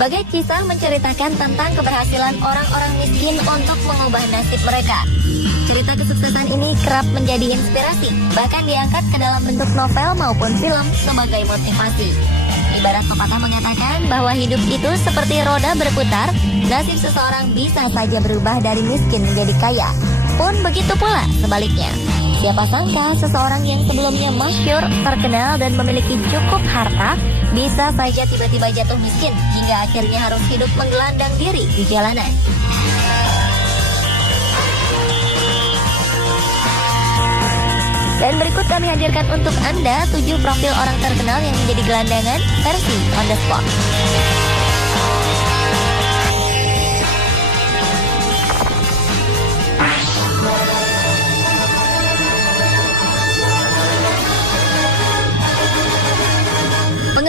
Berbagai kisah menceritakan tentang keberhasilan orang-orang miskin untuk mengubah nasib mereka. Cerita kesuksesan ini kerap menjadi inspirasi, bahkan diangkat ke dalam bentuk novel maupun film sebagai motivasi. Ibarat pepatah mengatakan bahwa hidup itu seperti roda berputar, nasib seseorang bisa saja berubah dari miskin menjadi kaya. Pun begitu pula sebaliknya. Siapa sangka seseorang yang sebelumnya masyhur, terkenal dan memiliki cukup harta, bisa saja tiba-tiba jatuh miskin hingga akhirnya harus hidup menggelandang diri di jalanan. Dan berikut kami hadirkan untuk Anda 7 profil orang terkenal yang menjadi gelandangan versi on the spot.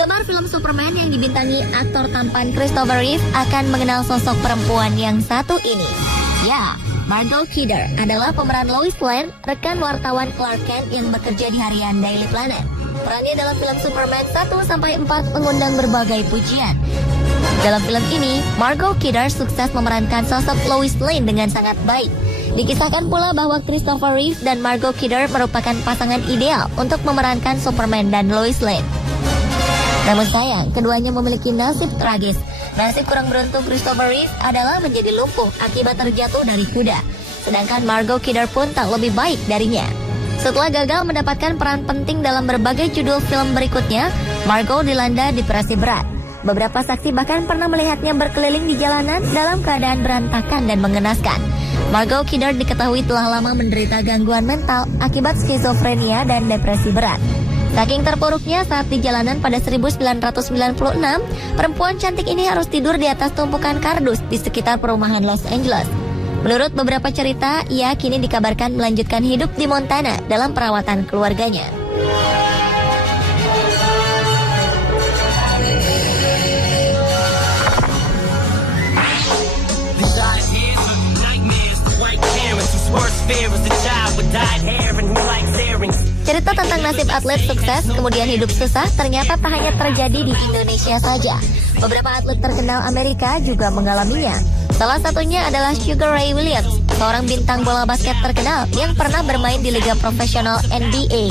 Penggemar film Superman yang dibintangi aktor tampan Christopher Reeve akan mengenal sosok perempuan yang satu ini. Ya, Margot Kidder adalah pemeran Lois Lane, rekan wartawan Clark Kent yang bekerja di harian Daily Planet. Perannya dalam film Superman 1-4 mengundang berbagai pujian. Dalam film ini, Margot Kidder sukses memerankan sosok Lois Lane dengan sangat baik. Dikisahkan pula bahwa Christopher Reeve dan Margot Kidder merupakan pasangan ideal untuk memerankan Superman dan Lois Lane. Namun sayang, keduanya memiliki nasib tragis. Nasib kurang beruntung Christopher Reeve adalah menjadi lumpuh akibat terjatuh dari kuda. Sedangkan Margot Kidder pun tak lebih baik darinya. Setelah gagal mendapatkan peran penting dalam berbagai judul film berikutnya, Margot dilanda depresi berat. Beberapa saksi bahkan pernah melihatnya berkeliling di jalanan dalam keadaan berantakan dan mengenaskan. Margot Kidder diketahui telah lama menderita gangguan mental akibat skizofrenia dan depresi berat. Saking terpuruknya saat di jalanan pada 1996, perempuan cantik ini harus tidur di atas tumpukan kardus di sekitar perumahan Los Angeles. Menurut beberapa cerita, ia kini dikabarkan melanjutkan hidup di Montana dalam perawatan keluarganya. Cerita tentang nasib atlet sukses kemudian hidup susah ternyata tak hanya terjadi di Indonesia saja. Beberapa atlet terkenal Amerika juga mengalaminya. Salah satunya adalah Sugar Ray Williams, seorang bintang bola basket terkenal yang pernah bermain di liga profesional NBA.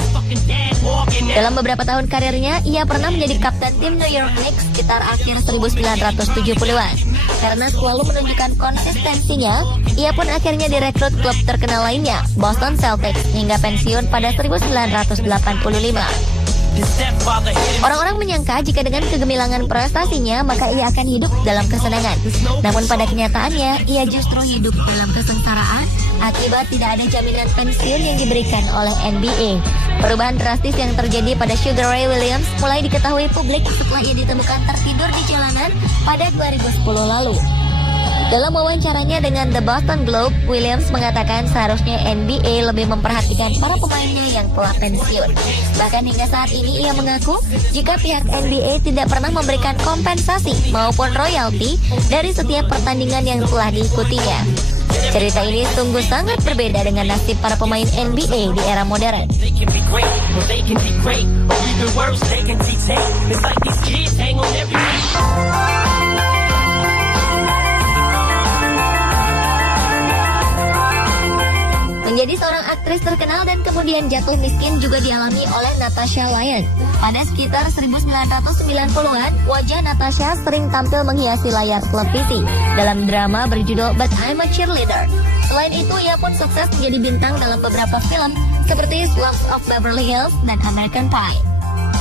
Dalam beberapa tahun karirnya, ia pernah menjadi kapten tim New York Knicks sekitar akhir 1970-an. Karena selalu menunjukkan konsistensinya, ia pun akhirnya direkrut klub terkenal lainnya, Boston Celtics, hingga pensiun pada 1985. Orang-orang menyangka jika dengan kegemilangan prestasinya maka ia akan hidup dalam kesenangan. Namun pada kenyataannya ia justru hidup dalam kesengsaraan akibat tidak ada jaminan pensiun yang diberikan oleh NBA. Perubahan drastis yang terjadi pada Sugar Ray Williams mulai diketahui publik setelah ia ditemukan tertidur di jalanan pada 2010 lalu. Dalam wawancaranya dengan The Boston Globe, Williams mengatakan seharusnya NBA lebih memperhatikan para pemainnya yang telah pensiun. Bahkan hingga saat ini ia mengaku jika pihak NBA tidak pernah memberikan kompensasi maupun royalti dari setiap pertandingan yang telah diikutinya. Cerita ini sungguh sangat berbeda dengan nasib para pemain NBA di era modern. Menjadi seorang aktris terkenal dan kemudian jatuh miskin juga dialami oleh Natasha Lyonne. Pada sekitar 1990-an, wajah Natasha sering tampil menghiasi layar televisi dalam drama berjudul But I'm a Cheerleader. Selain itu, ia pun sukses menjadi bintang dalam beberapa film seperti Slums of Beverly Hills dan American Pie.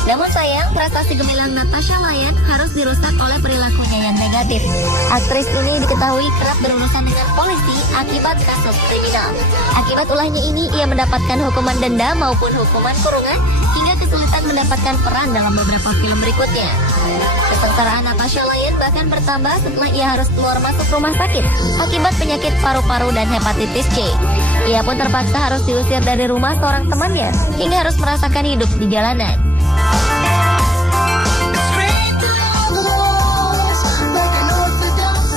Namun sayang, prestasi gemilang Natasha Lyonne harus dirusak oleh perilakunya yang negatif. Aktris ini diketahui kerap berurusan dengan polisi akibat kasus kriminal. Akibat ulahnya ini, ia mendapatkan hukuman denda maupun hukuman kurungan hingga kesulitan mendapatkan peran dalam beberapa film berikutnya. Kesengsaraan Natasha Lyonne bahkan bertambah setelah ia harus keluar masuk rumah sakit akibat penyakit paru-paru dan hepatitis C. Ia pun terpaksa harus diusir dari rumah seorang temannya hingga harus merasakan hidup di jalanan.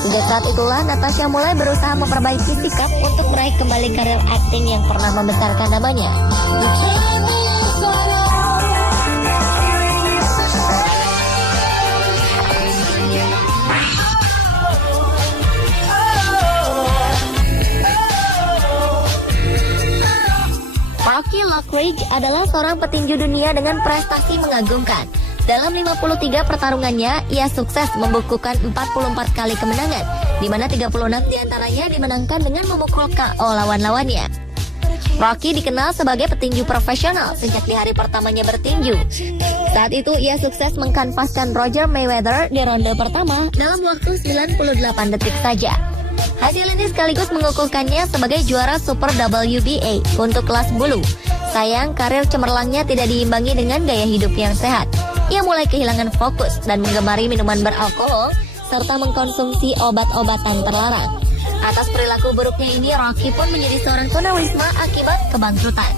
Sejak saat itulah Natasha mulai berusaha memperbaiki sikap untuk meraih kembali karir akting yang pernah membesarkan namanya. Rocky Lockridge adalah seorang petinju dunia dengan prestasi mengagumkan. Dalam 53 pertarungannya, ia sukses membukukan 44 kali kemenangan, di mana 36 diantaranya dimenangkan dengan memukul KO lawan-lawannya. Rocky dikenal sebagai petinju profesional sejak di hari pertamanya bertinju. Saat itu, ia sukses mengkanvaskan Roger Mayweather di ronde pertama dalam waktu 98 detik saja. Hasil ini sekaligus mengukuhkannya sebagai juara Super WBA untuk kelas bulu. Sayang, karir cemerlangnya tidak diimbangi dengan gaya hidup yang sehat. Ia mulai kehilangan fokus dan menggemari minuman beralkohol serta mengkonsumsi obat-obatan terlarang. Atas perilaku buruknya ini, Rocky pun menjadi seorang tunawisma akibat kebangkrutan.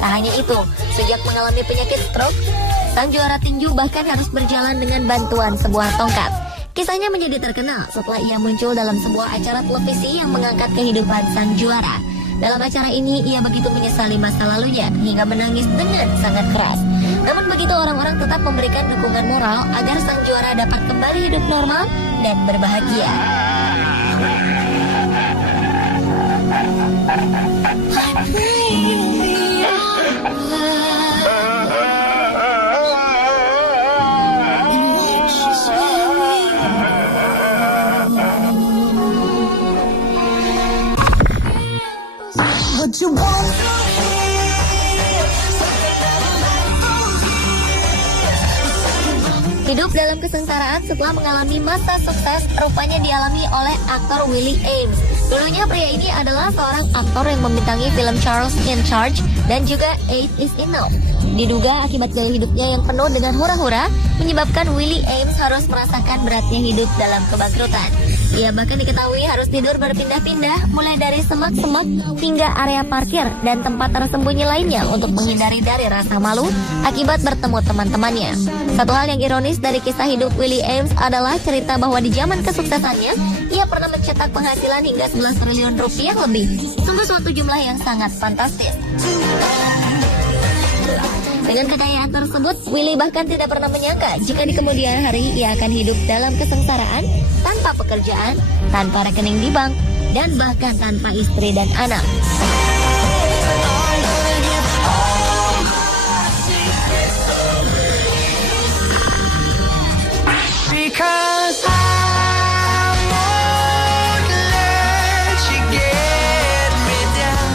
Tak hanya itu, sejak mengalami penyakit stroke, sang juara tinju bahkan harus berjalan dengan bantuan sebuah tongkat. Kisahnya menjadi terkenal setelah ia muncul dalam sebuah acara televisi yang mengangkat kehidupan sang juara. Dalam acara ini, ia begitu menyesali masa lalunya hingga menangis dengan sangat keras. Namun begitu, orang-orang tetap memberikan dukungan moral agar sang juara dapat kembali hidup normal dan berbahagia. Hidup dalam kesengsaraan setelah mengalami masa sukses rupanya dialami oleh aktor Willie Ames. Dulunya pria ini adalah seorang aktor yang membintangi film Charles in Charge dan juga Eight is Enough. Diduga akibat gaya hidupnya yang penuh dengan hura-hura menyebabkan Willie Ames harus merasakan beratnya hidup dalam kebangkrutan. Ia bahkan diketahui harus tidur berpindah-pindah mulai dari semak-semak hingga area parkir dan tempat tersembunyi lainnya untuk menghindari dari rasa malu akibat bertemu teman-temannya. Satu hal yang ironis dari kisah hidup Willie Ames adalah cerita bahwa di zaman kesuksesannya ia pernah mencetak penghasilan hingga 11 triliun rupiah lebih. Sungguh suatu jumlah yang sangat fantastis. Dengan kekayaan tersebut, Willie bahkan tidak pernah menyangka jika di kemudian hari ia akan hidup dalam kesengsaraan, tanpa pekerjaan, tanpa rekening di bank, dan bahkan tanpa istri dan anak.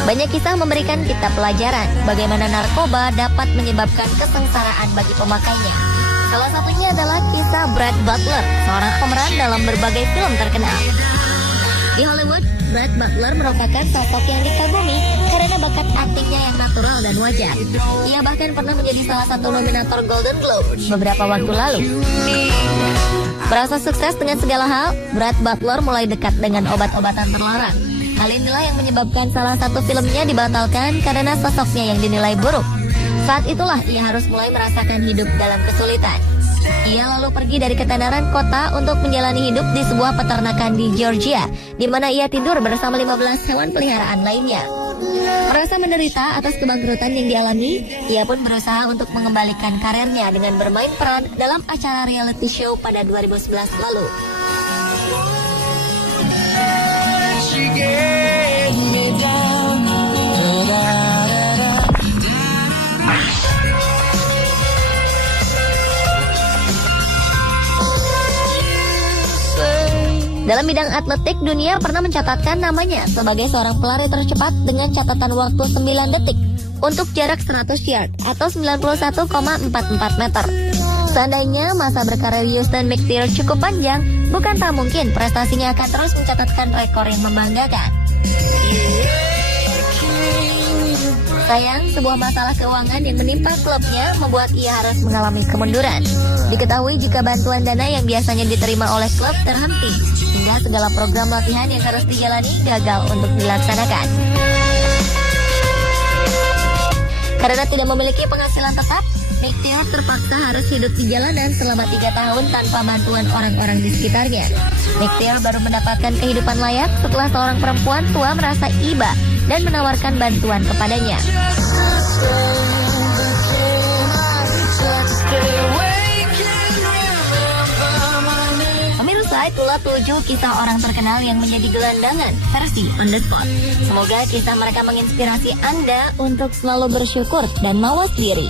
Banyak kisah memberikan kita pelajaran bagaimana narkoba dapat menyebabkan kesengsaraan bagi pemakainya. Salah satunya adalah kisah Brad Butler, seorang pemeran dalam berbagai film terkenal. Di Hollywood, Brad Butler merupakan sosok yang dikagumi karena bakat aktingnya yang natural dan wajar. Ia bahkan pernah menjadi salah satu nominator Golden Globe beberapa waktu lalu. Merasa sukses dengan segala hal, Brad Butler mulai dekat dengan obat-obatan terlarang. Hal inilah yang menyebabkan salah satu filmnya dibatalkan karena sosoknya yang dinilai buruk. Saat itulah ia harus mulai merasakan hidup dalam kesulitan. Ia lalu pergi dari ketenaran kota untuk menjalani hidup di sebuah peternakan di Georgia, di mana ia tidur bersama 15 hewan peliharaan lainnya. Merasa menderita atas kebangkrutan yang dialami, ia pun berusaha untuk mengembalikan karirnya dengan bermain peran dalam acara reality show pada 2011 lalu. Dalam bidang atletik, dunia pernah mencatatkan namanya sebagai seorang pelari tercepat dengan catatan waktu 9 detik untuk jarak 100 yard atau 91,44 meter. Seandainya masa berkarir Houston McTeer cukup panjang, bukan tak mungkin prestasinya akan terus mencatatkan rekor yang membanggakan. Sayang, sebuah masalah keuangan yang menimpa klubnya membuat ia harus mengalami kemunduran. Diketahui jika bantuan dana yang biasanya diterima oleh klub terhenti, hingga segala program latihan yang harus dijalani gagal untuk dilaksanakan. Karena tidak memiliki penghasilan tetap, McTeer terpaksa harus hidup di jalanan selama 3 tahun tanpa bantuan orang-orang di sekitarnya. McTeer baru mendapatkan kehidupan layak setelah seorang perempuan tua merasa iba dan menawarkan bantuan kepadanya. Pemirsa, Dua itulah 7 kisah orang terkenal yang menjadi gelandangan versi on the spot. Semoga kisah mereka menginspirasi Anda untuk selalu bersyukur dan mawas diri.